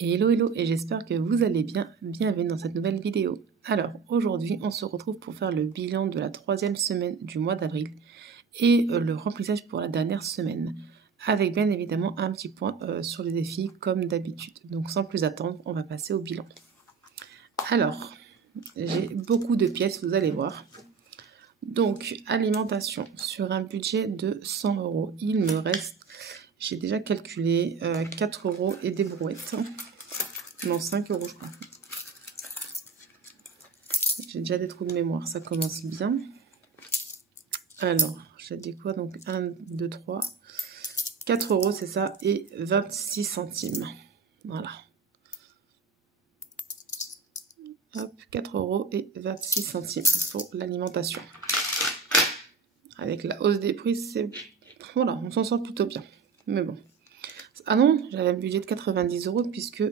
Hello hello et j'espère que vous allez bien. Bienvenue dans cette nouvelle vidéo. Alors aujourd'hui on se retrouve pour faire le bilan de la 3e semaine du mois d'avril et le remplissage pour la dernière semaine. Avec bien évidemment un petit point sur les défis comme d'habitude. Donc sans plus attendre, on va passer au bilan. Alors, j'ai beaucoup de pièces, vous allez voir. Donc alimentation sur un budget de 100 €. Il me reste... J'ai déjà calculé 4 € et des brouettes. Non, 5 € je crois. J'ai déjà des trous de mémoire, ça commence bien. Alors, j'ai dit quoi? Donc 1, 2, 3, 4 € c'est ça, et 26 centimes. Voilà. Hop, 4 € et 26 centimes pour l'alimentation. Avec la hausse des prix, c'est... Voilà, on s'en sort plutôt bien. Mais bon. Ah non, j'avais un budget de 90 € puisque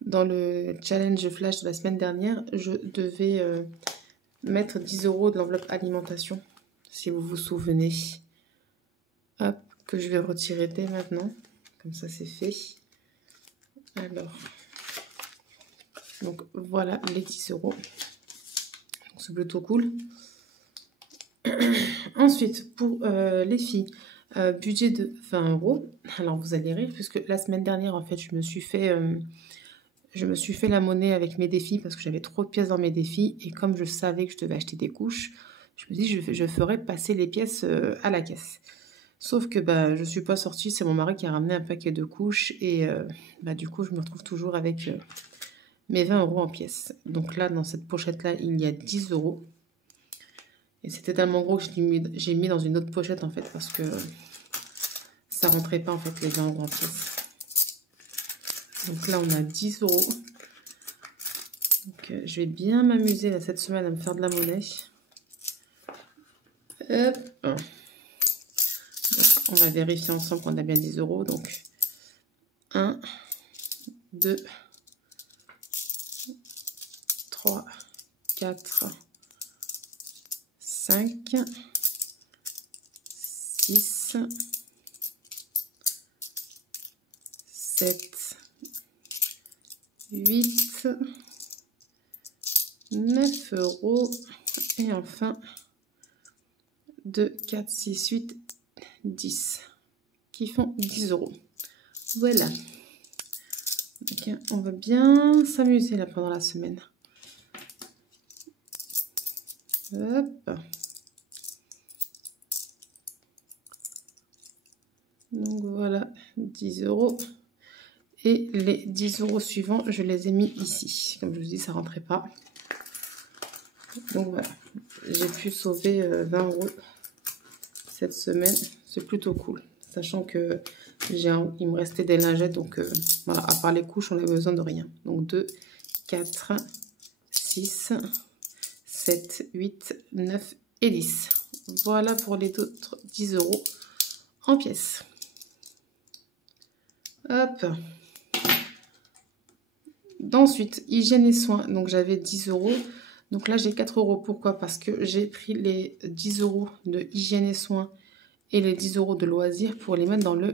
dans le challenge flash de la semaine dernière, je devais mettre 10 € de l'enveloppe alimentation, si vous vous souvenez. Hop, que je vais retirer dès maintenant. Comme ça, c'est fait. Alors, donc voilà les 10 €. C'est plutôt cool. Ensuite, pour les filles, budget de 20 €. Alors, vous allez rire, puisque la semaine dernière, en fait, je me suis fait la monnaie avec mes défis parce que j'avais trop de pièces dans mes défis. Et comme je savais que je devais acheter des couches, je me dis je ferais passer les pièces à la caisse. Sauf que je ne suis pas sortie, c'est mon mari qui a ramené un paquet de couches. Et du coup, je me retrouve toujours avec mes 20 € en pièces. Donc là, dans cette pochette-là, il y a 10 €. Et c'était tellement gros que j'ai mis dans une autre pochette, en fait, parce que ça rentrait pas, en fait, les 20 € en pièces. Donc là, on a 10 €. Donc, je vais bien m'amuser cette semaine à me faire de la monnaie. Hop. Donc, on va vérifier ensemble qu'on a bien 10 €. Donc, 1, 2, 3, 4, 5, 6, 7, 8, 9 € et enfin 2, 4, 6, 8, 10 qui font 10 €. Voilà. Okay, on va bien s'amuser là pendant la semaine. Hop. Donc voilà, 10 €. Et les 10 € suivants, je les ai mis ici. Comme je vous dis, ça ne rentrait pas. Donc voilà, j'ai pu sauver 20 € cette semaine. C'est plutôt cool. Sachant que il me restait des lingettes. Donc voilà, à part les couches, on n'a besoin de rien. Donc 2, 4, 6, 7, 8, 9 et 10. Voilà pour les autres 10 € en pièces. Hop. Ensuite, hygiène et soins. Donc, j'avais 10 €. Donc là, j'ai 4 €. Pourquoi? Parce que j'ai pris les 10 € de hygiène et soins et les 10 € de loisirs pour les mettre dans le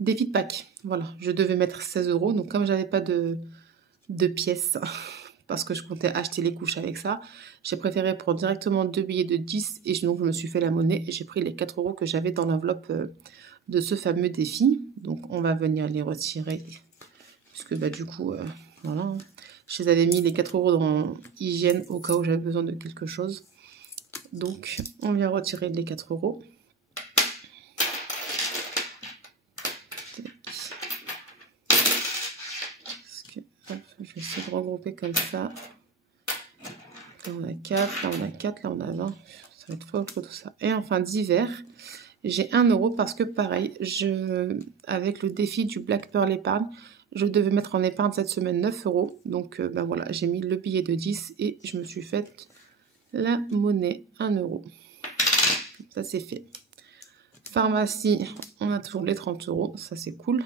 défi de Pâques. Voilà, je devais mettre 16 €. Donc, comme j'avais pas de pièces, parce que je comptais acheter les couches avec ça, j'ai préféré prendre directement 2 billets de 10. Et donc, je me suis fait la monnaie et j'ai pris les 4 € que j'avais dans l'enveloppe de ce fameux défi. Donc, on va venir les retirer. Puisque du coup, voilà. Je les avais mis les 4 € dans hygiène au cas où j'avais besoin de quelque chose. Donc, on vient retirer les 4 €. Je vais essayer de regrouper comme ça. Là, on a 4, là, on a 4, là, on a 20. Ça va être fort pour tout ça. Et enfin, d'hiver, j'ai 1 € parce que pareil, avec le défi du Black Pearl épargne, je devais mettre en épargne cette semaine 9 €. Donc, voilà, j'ai mis le billet de 10 et je me suis fait la monnaie 1 €. Ça, c'est fait. Pharmacie, on a toujours les 30 €. Ça, c'est cool.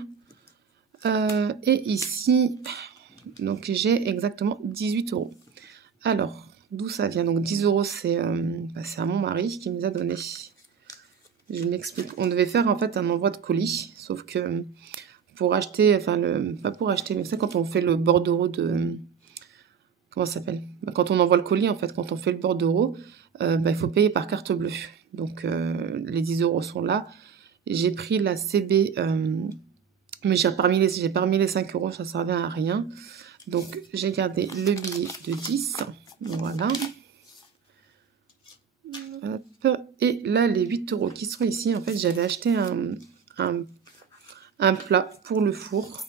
Et ici, donc j'ai exactement 18 €. Alors, d'où ça vient? Donc, 10 €, c'est à mon mari qui me les a donnés. Je m'explique. On devait faire en fait un envoi de colis, sauf que pour acheter, enfin, pas pour acheter, mais c'est quand on fait le bordereau de... Comment ça s'appelle? Bah, quand on envoie le colis, en fait, quand on fait le bordereau, il faut payer par carte bleue. Donc, les 10 € sont là. J'ai pris la CB, mais j'ai pas remis les 5 €, ça servait à rien. Donc, j'ai gardé le billet de 10. Voilà. Hop. Et là, les 8 € qui sont ici, en fait, j'avais acheté un plat pour le four,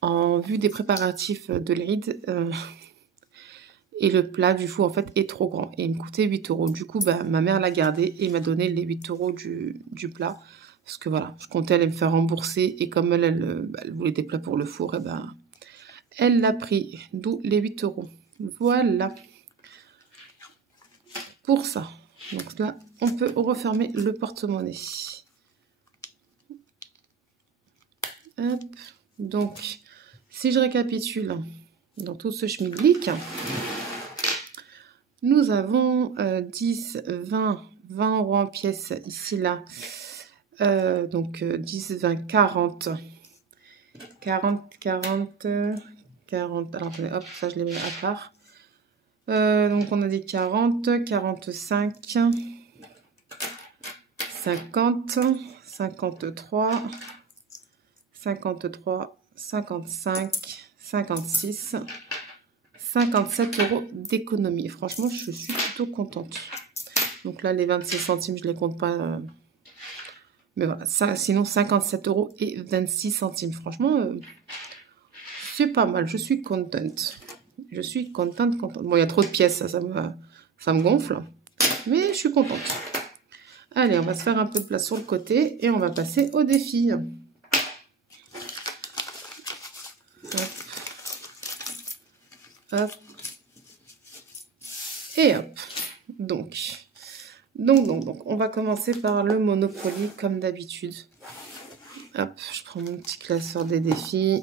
en vue des préparatifs de l'Eid. Et le plat du four, en fait, est trop grand. Et il me coûtait 8 €. Du coup, ma mère l'a gardé et m'a donné les 8 € du plat. Parce que voilà, je comptais aller me faire rembourser. Et comme elle voulait des plats pour le four, et elle l'a pris. D'où les 8 €. Voilà. Pour ça. Donc là, on peut refermer le porte-monnaie. Hop. Donc, si je récapitule dans tout ce schmilblick, nous avons 10, 20 € en pièces ici, là. Donc 10, 20, 40. 40. Alors, attendez, hop, ça je les mets à part. Donc on a dit 40, 45, 50, 53, 53, 55, 56, 57 € d'économie. Franchement, je suis plutôt contente. Donc là, les 26 centimes, je ne les compte pas. Mais voilà, ça, sinon 57 € et 26 centimes. Franchement, c'est pas mal. Je suis contente. Je suis contente. Bon, il y a trop de pièces, ça me gonfle. Mais je suis contente. Allez, on va se faire un peu de place sur le côté et on va passer au défi. Hop. Hop. Et hop. Donc, on va commencer par le Monopoly comme d'habitude. Hop, je prends mon petit classeur des défis.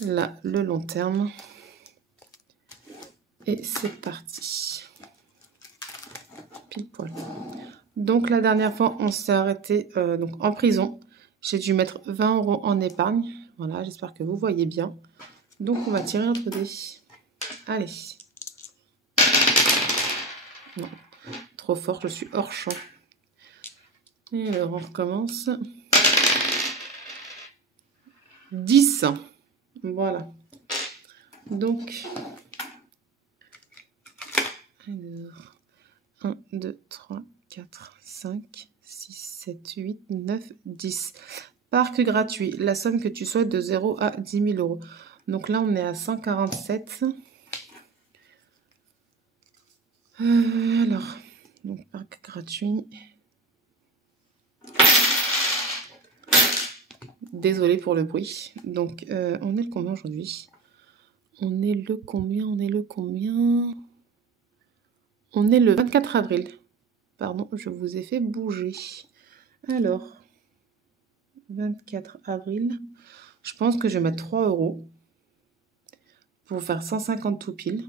Là, le long terme. Et c'est parti. Pile poil. Donc, la dernière fois, on s'est arrêté donc en prison. J'ai dû mettre 20 € en épargne. Voilà, j'espère que vous voyez bien. Donc, on va tirer notre dé. Allez. Non, trop fort, je suis hors champ. Et alors, on recommence. 10. Voilà. Donc, alors, 1, 2, 3, 4, 5, 6, 7, 8, 9, 10. Parc gratuit. La somme que tu souhaites de 0 à 10 000 €. Donc là, on est à 147. Alors, donc parc gratuit. Désolée pour le bruit. Donc, on est le combien aujourd'hui? On est le combien? On est le 24 avril. Pardon, je vous ai fait bouger. Alors, 24 avril. Je pense que je vais mettre 3 € pour faire 150 tout pile.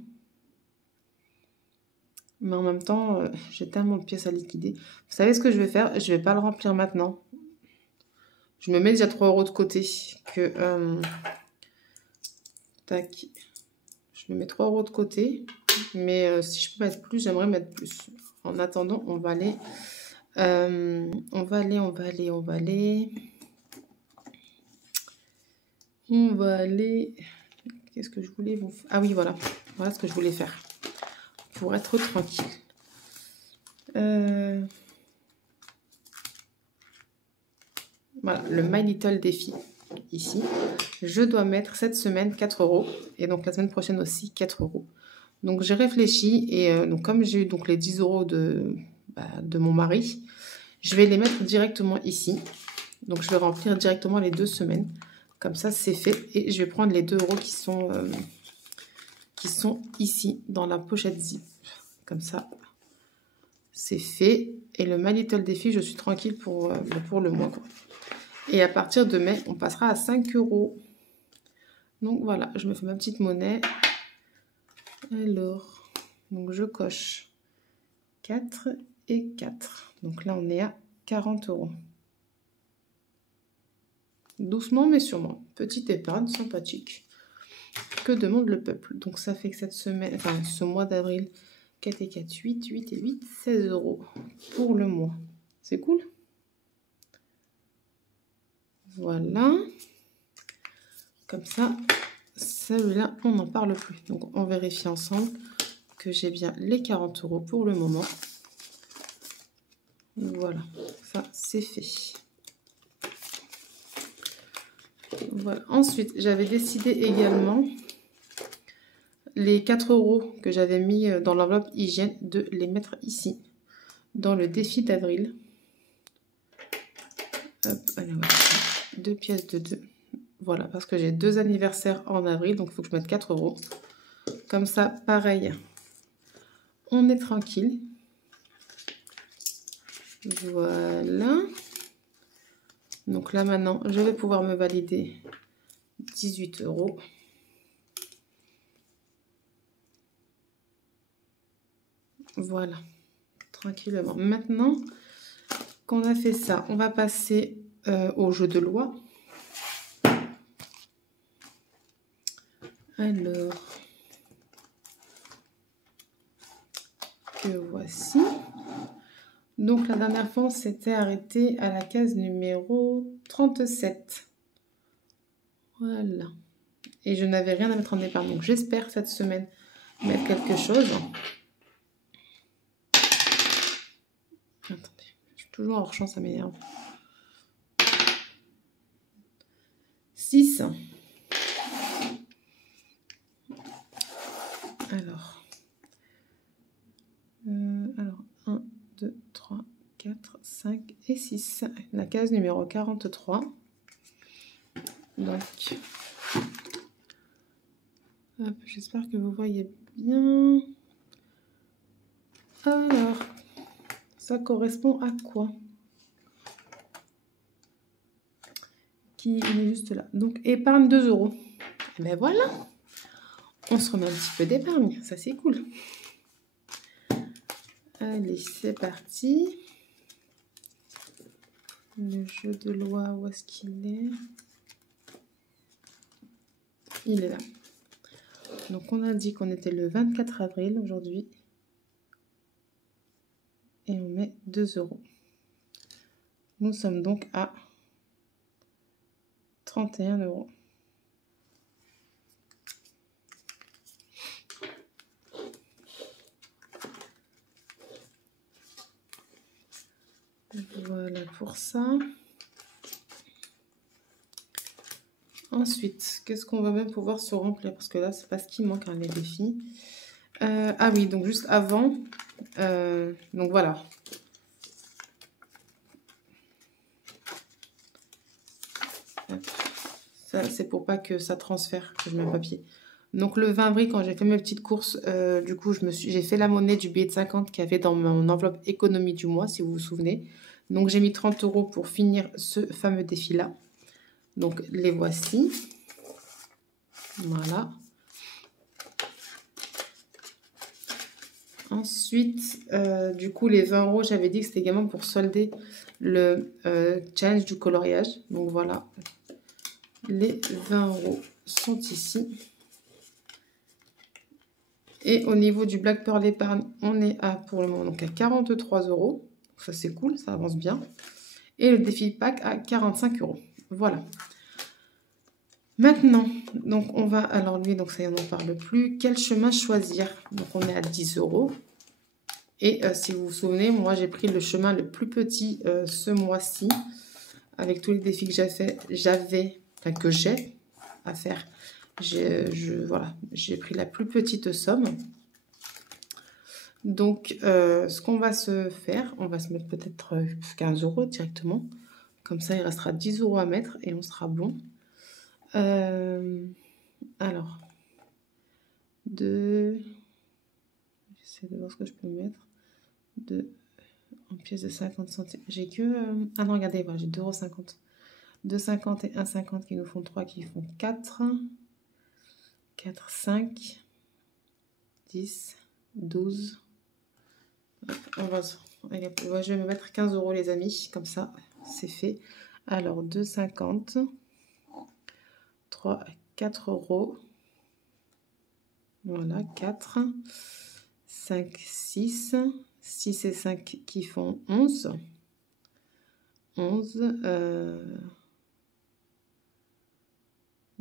Mais en même temps, j'ai tellement de pièces à liquider. Vous savez ce que je vais faire? Je ne vais pas le remplir maintenant. Je me mets déjà 3 € de côté. Tac. Je me mets 3 € de côté. Mais si je peux mettre plus, j'aimerais mettre plus. En attendant, on va aller... Qu'est-ce que je voulais vous faire? Ah oui, voilà. Voilà ce que je voulais faire. Pour être tranquille. Voilà, le My Little défi. Ici. Je dois mettre cette semaine 4 €. Et donc la semaine prochaine aussi 4 €. Donc j'ai réfléchi. Et donc comme j'ai eu donc, les 10 € de mon mari, je vais les mettre directement ici. Donc je vais remplir directement les 2 semaines. Comme ça, c'est fait. Et je vais prendre les 2 € qui sont ici, dans la pochette zip. Comme ça, c'est fait. Et le My Little défi, je suis tranquille pour le mois. Quoi. Et à partir de mai, on passera à 5 €. Donc voilà, je me fais ma petite monnaie. Alors, donc je coche 4 et 4. Donc là, on est à 40 €. Doucement mais sûrement. Petite épargne sympathique. Que demande le peuple? Donc ça fait que cette semaine, enfin ce mois d'avril, 4 et 4, 8, 8 et 8, 16 € pour le mois. C'est cool. Voilà. Comme ça, celui-là, on n'en parle plus. Donc on vérifie ensemble que j'ai bien les 40 € pour le moment. Voilà, ça c'est fait. Voilà. Ensuite, j'avais décidé également les 4 € que j'avais mis dans l'enveloppe hygiène de les mettre ici, dans le défi d'avril. Hop, allez, voilà. 2 pièces de 2. Voilà, parce que j'ai 2 anniversaires en avril, donc il faut que je mette 4 €. Comme ça, pareil, on est tranquille. Voilà. Donc là, maintenant, je vais pouvoir me valider 18 €. Voilà, tranquillement. Maintenant qu'on a fait ça, on va passer au jeu de loi. Alors, que voici. Donc la dernière fois, on s'était arrêté à la case numéro 37. Voilà. Et je n'avais rien à mettre en épargne. Donc j'espère cette semaine mettre quelque chose. Attendez, je suis toujours hors champ, ça m'énerve. 6. Alors, 1, 2, 3, 4, 5 et 6. La case numéro 43. Donc, j'espère que vous voyez bien. Alors, ça correspond à quoi? Qui est juste là. Donc, épargne 2 €. Et ben voilà, on se remet un petit peu d'épargne. Ça, c'est cool. Allez, c'est parti. Le jeu de loi, où est-ce qu'il est? Il est là. Donc, on a dit qu'on était le 24 avril aujourd'hui. Et on met 2 €. Nous sommes donc à 31 €. Voilà pour ça. Ensuite, qu'est-ce qu'on va même pouvoir se remplir? Parce que là, c'est pas ce qui manque, hein, les défis. Ah oui, donc juste avant. Donc voilà. Ça, c'est pour pas que ça transfère, que je mets le papier. Donc le 20 avril, quand j'ai fait mes petites courses, du coup, j'ai fait la monnaie du billet de 50 qu'il y avait dans mon enveloppe économie du mois, si vous vous souvenez. Donc j'ai mis 30 € pour finir ce fameux défi-là. Donc les voici. Voilà. Ensuite, du coup, les 20 €, j'avais dit que c'était également pour solder le challenge du coloriage. Donc voilà, les 20 € sont ici. Et au niveau du Black Pearl épargne, on est pour le moment donc à 43 €. Ça, c'est cool, ça avance bien. Et le défi pack à 45 €. Voilà. Maintenant, donc on va, alors lui, donc ça y est, on n'en parle plus. Quel chemin choisir? Donc on est à 10 €. Et si vous vous souvenez, moi j'ai pris le chemin le plus petit ce mois-ci. Avec tous les défis que que j'ai à faire. Voilà, j'ai pris la plus petite somme. Donc, ce qu'on va se faire, on va se mettre peut-être 15 € directement. Comme ça, il restera 10 € à mettre et on sera bon. Alors, j'essaie de voir ce que je peux mettre. En pièces de 50 centimes. J'ai que... Ah non, regardez, voilà, j'ai 2,50 €. 2,50 et 1,50 qui nous font 3, qui font 4. 4, 5, 10, 12. Je vais me mettre 15 € les amis, comme ça, c'est fait. Alors, 2,50. 3, 4 euros. Voilà, 4, 5, 6. 6 et 5 qui font 11. 11.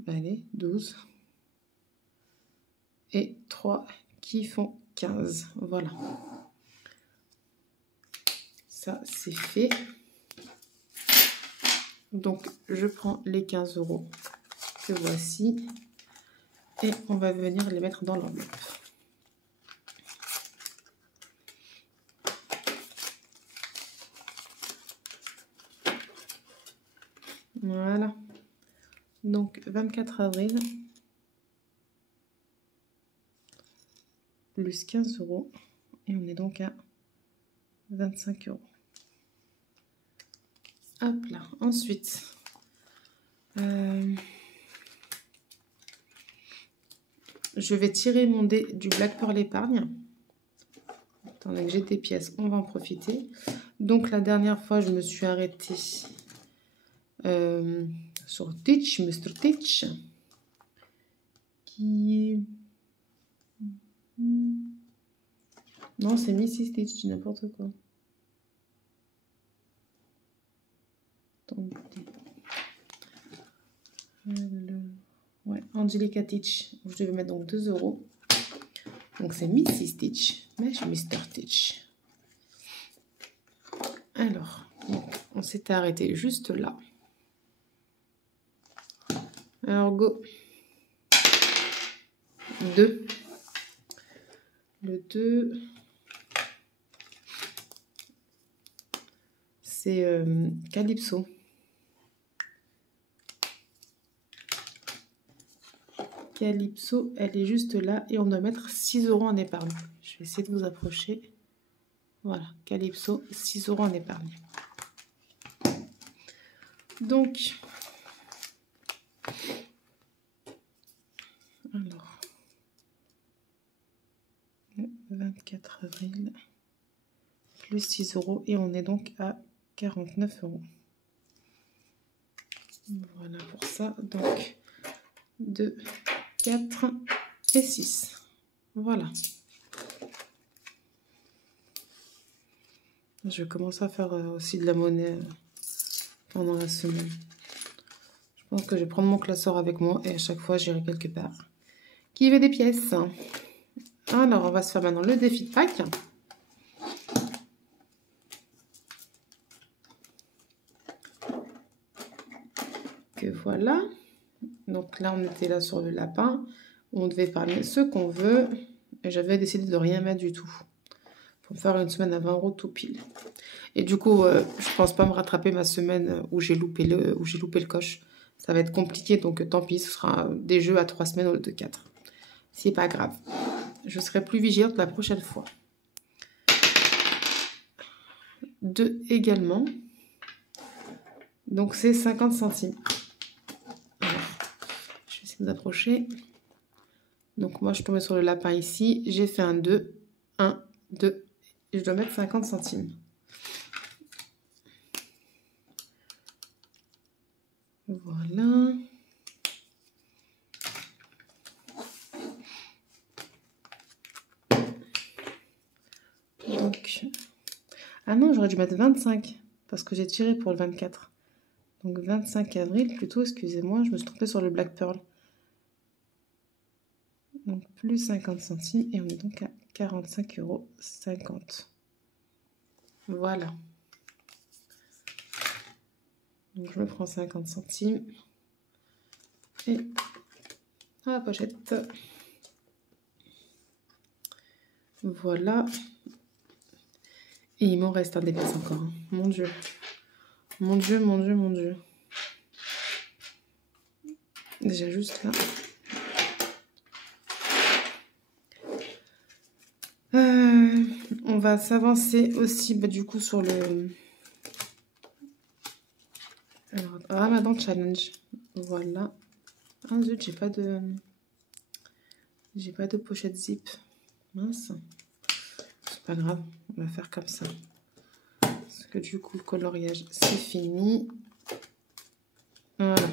Allez, 12. Et 3 qui font 15. Voilà. Ça, c'est fait. Donc, je prends les 15 euros que voici. Et on va venir les mettre dans l'enveloppe. Voilà. Donc, 24 avril. Plus 15 euros. Et on est donc à 25 euros. Hop là. Ensuite, je vais tirer mon dé du Black Pearl épargne. Attendez que j'ai des pièces, on va en profiter. Donc la dernière fois, je me suis arrêtée sur Teach, Mr. Teach. Qui... Non, c'est Mrs. Stitch, tu n'importe quoi. Attendez. Ouais, Angelica Teach. Je devais mettre donc 2 euros. Donc c'est Mrs. Stitch, mais je Mr. Stitch. Alors, on s'était arrêté juste là. Alors, go. 2. Le 2, c'est Calypso. Calypso, elle est juste là et on doit mettre 6 euros en épargne. Je vais essayer de vous approcher. Voilà, Calypso, 6 euros en épargne. Donc, alors, le 24 avril, plus 6 euros et on est donc à 49 euros. Voilà pour ça. Donc, 2, 4 et 6. Voilà. Je vais commencer à faire aussi de la monnaie pendant la semaine. Je pense que je vais prendre mon classeur avec moi et à chaque fois j'irai quelque part. Qui veut des pièces? Alors on va se faire maintenant le défi de Pâques. Que voilà. Donc là on était là sur le lapin. On devait parler ce qu'on veut. Et j'avais décidé de rien mettre du tout. Pour faire une semaine à 20 euros tout pile. Et du coup, je pense pas me rattraper ma semaine où j'ai loupé le coche. Ça va être compliqué, donc tant pis, ce sera des jeux à 3 semaines au lieu de 4. C'est pas grave. Je serai plus vigilante la prochaine fois. 2 également. Donc c'est 50 centimes. Alors, je vais essayer d'approcher. Donc moi, je suis tombée sur le lapin ici. J'ai fait un 2. 1, 2. Et je dois mettre 50 centimes. Voilà. Donc, ah non, j'aurais dû mettre 25 parce que j'ai tiré pour le 24. Donc 25 avril plutôt, excusez-moi, je me suis trompée sur le Black Pearl. Donc plus 50 centimes et on est donc à 45,50 euros. Voilà. Donc je me prends 50 centimes et dans la pochette. Voilà. Et il m'en reste un des pièces encore. Hein. Mon Dieu. Mon Dieu, mon Dieu, mon Dieu. Déjà juste là. On va s'avancer aussi du coup sur le Ramadan Challenge. Voilà. Ah zut, j'ai pas de pochette zip. Mince. C'est pas grave, on va faire comme ça. Parce que du coup, le coloriage, c'est fini. Voilà.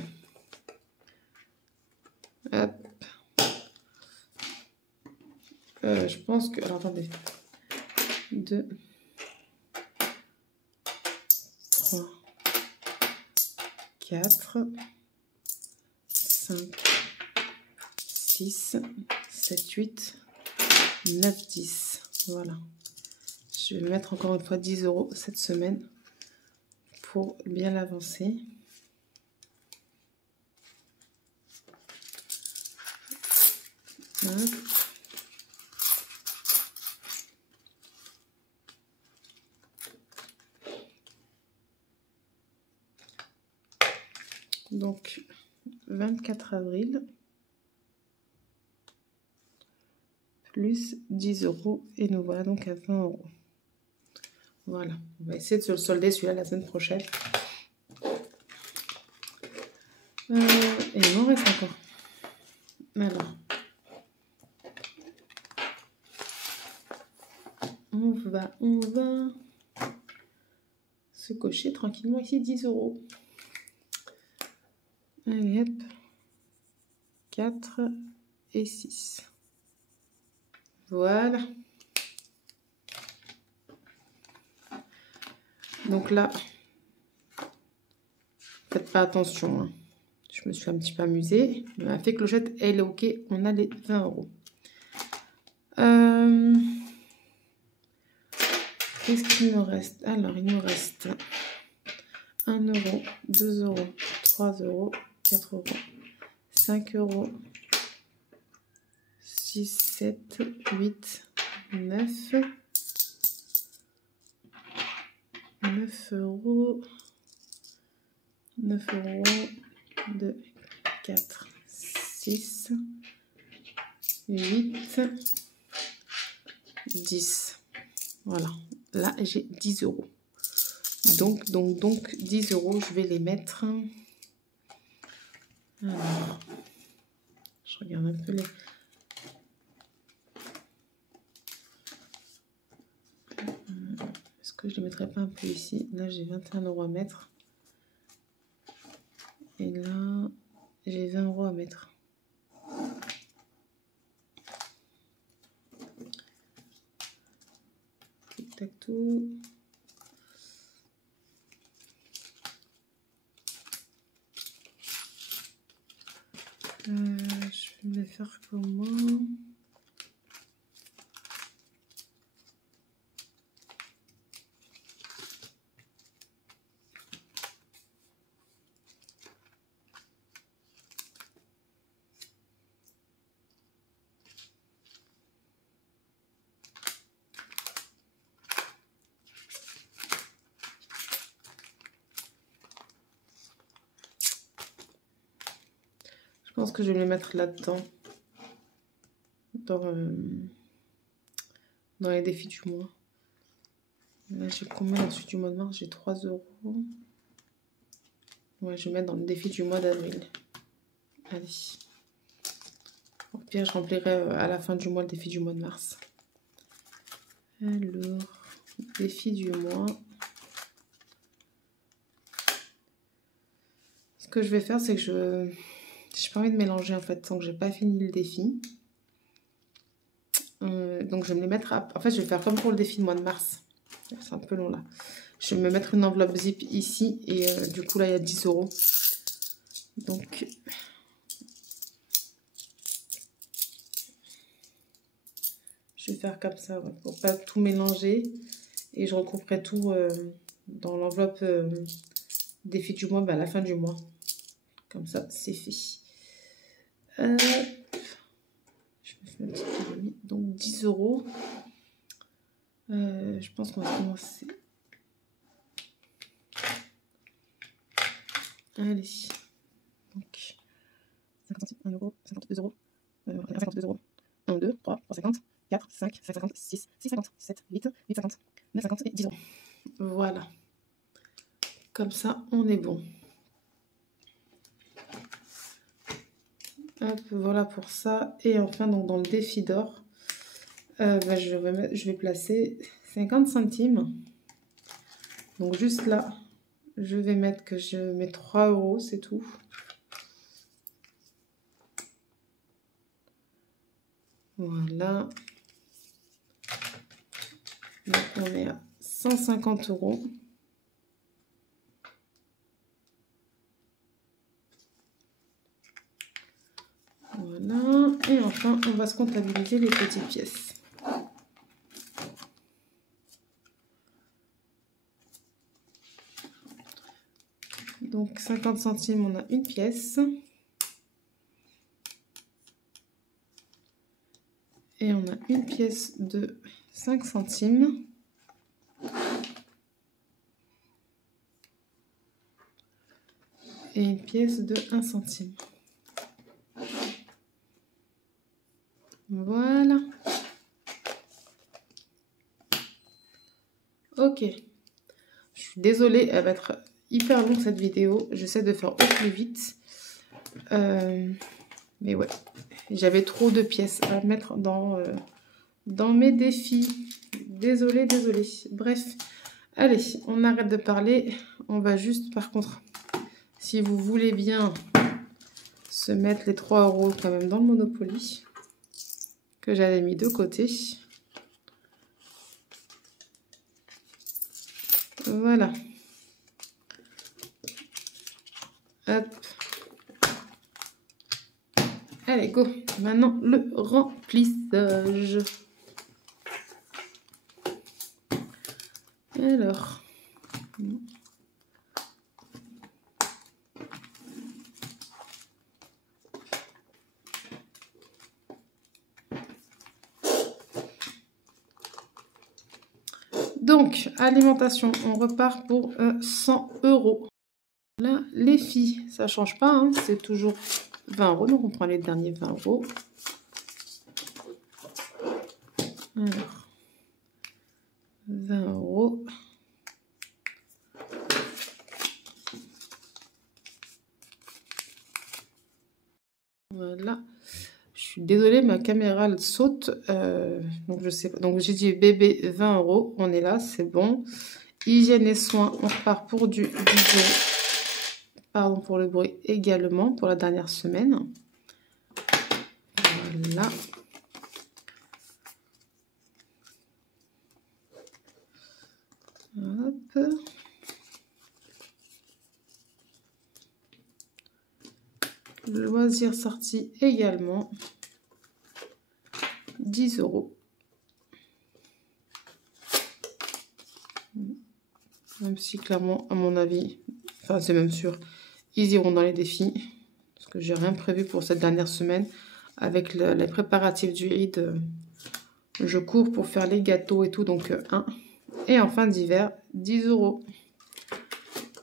pense que... Alors, attendez. 2, 3, 4, 5, 6, 7, 8, 9, 10. Voilà. Je vais mettre encore une fois 10 € cette semaine pour bien l'avancer. Donc, 24 avril, plus 10 € et nous voilà donc à 20 €. Voilà, on va essayer de se le solder celui-là la semaine prochaine. Et il m'en reste encore. Alors, on va se cocher tranquillement ici 10 €. Allez, hop. 4 et 6. Voilà. Donc là, faites pas attention. Hein. Je me suis un petit peu amusée. Mais elle fait clochette, elle est ok. On a les 20 €. Qu'est-ce qu'il me reste? Alors, il me reste 1 €, 2 €, 3 €, 4 €, 5 €, 6, 7, 8, 9. 9 €. 9 €. 2, 4, 6, 8, 10. Voilà. Là, j'ai 10 €. Donc, 10 €, je vais les mettre. Alors, je regarde un peu les... Est-ce que je ne les mettrais pas un peu ici? Là, j'ai 21 € à mettre. Et là, j'ai 20 € à mettre. Tac, tout. Je vais faire comment? Je pense que je vais les mettre là-dedans. Dans les défis du mois. Là, j'ai combien ensuite du mois de mars? J'ai 3 €. Ouais, je vais mettre dans le défi du mois d'avril. Allez. Au pire, je remplirai à la fin du mois le défi du mois de mars. Alors, défi du mois. Ce que je vais faire, c'est que j'ai pas envie de mélanger en fait, tant que j'ai pas fini le défi. Donc, je vais me les mettre en fait, je vais faire comme pour le défi du mois de mars. C'est un peu long là. Je vais me mettre une enveloppe zip ici et du coup là il y a 10 €. Donc je vais faire comme ça ouais, pour pas tout mélanger et je recouperai tout dans l'enveloppe défi du mois à la fin du mois. Comme ça c'est fait. Je me fais une petite économie. Donc 10 €. Je pense qu'on va commencer. Allez. Donc, 50 1 €, 52 €, 52 €, 1, 2, 3, 3,50, 4, 5, 5,50, 6, 6,50, 7, 8, 8,50, 9,50 et 10 €. Voilà. Comme ça, on est bon. Hop, voilà pour ça. Et enfin, donc dans le défi d'or, je vais placer 50 centimes. Donc juste là, je vais mettre que je mets 3 €, c'est tout. Voilà. Donc on est à 150 €. Voilà. Et enfin, on va se comptabiliser les petites pièces. Donc 50 centimes, on a une pièce. Et on a une pièce de 5 centimes. Et une pièce de 1 centime. Voilà. Ok. Je suis désolée, elle va être hyper longue cette vidéo. J'essaie de faire au plus vite. Mais ouais, j'avais trop de pièces à mettre dans mes défis. Désolée. Bref, allez, on arrête de parler. On va juste, par contre, si vous voulez bien se mettre les 3 € quand même dans le Monopoly que j'avais mis de côté. Voilà. Hop. Allez, go. Maintenant, le remplissage. Alors. Donc, alimentation, on repart pour 100 €. Là, les filles, ça ne change pas, hein, c'est toujours 20 €. Donc, on prend les derniers 20 €. Alors, 20 €. Voilà. Je suis désolée, ma caméra elle saute. Donc, je sais pas. Donc, j'ai dit bébé 20 €. On est là, c'est bon. Hygiène et soins, on repart pour du 10 €. Pardon pour le bruit également pour la dernière semaine. Voilà. Hop. Loisirs sortis également. 10 €. Même si clairement, à mon avis, enfin c'est même sûr, ils iront dans les défis. Parce que j'ai rien prévu pour cette dernière semaine. Avec les préparatifs du Eid, je cours pour faire les gâteaux et tout. Donc 1. Et en fin d'hiver, 10 €.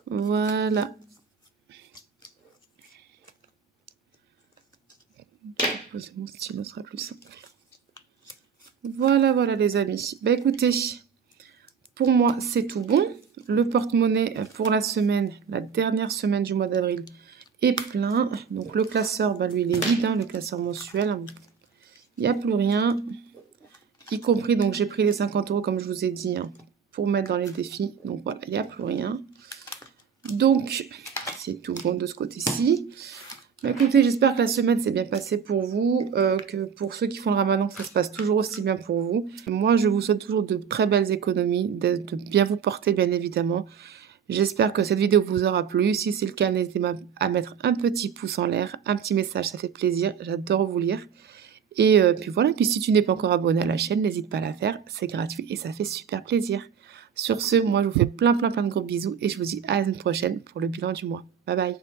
Voilà. Poser mon stylo sera plus simple. Voilà les amis. Bah écoutez, pour moi c'est tout bon. Le porte-monnaie pour la semaine, la dernière semaine du mois d'avril, est plein. Donc le classeur, bah lui il est vide, hein, le classeur mensuel. Il n'y a plus rien. Y compris, donc j'ai pris les 50 € comme je vous ai dit, hein, pour mettre dans les défis. Donc voilà, il n'y a plus rien. Donc c'est tout bon de ce côté-ci. Bah, écoutez, j'espère que la semaine s'est bien passée pour vous, que pour ceux qui font le ramadan, ça se passe toujours aussi bien pour vous. Moi, je vous souhaite toujours de très belles économies, de bien vous porter, bien évidemment. J'espère que cette vidéo vous aura plu. Si c'est le cas, n'hésitez pas à mettre un petit pouce en l'air, un petit message, ça fait plaisir. J'adore vous lire. Et puis voilà, puis si tu n'es pas encore abonné à la chaîne, n'hésite pas à la faire. C'est gratuit et ça fait super plaisir. Sur ce, moi, je vous fais plein de gros bisous et je vous dis à la semaine prochaine pour le bilan du mois. Bye bye.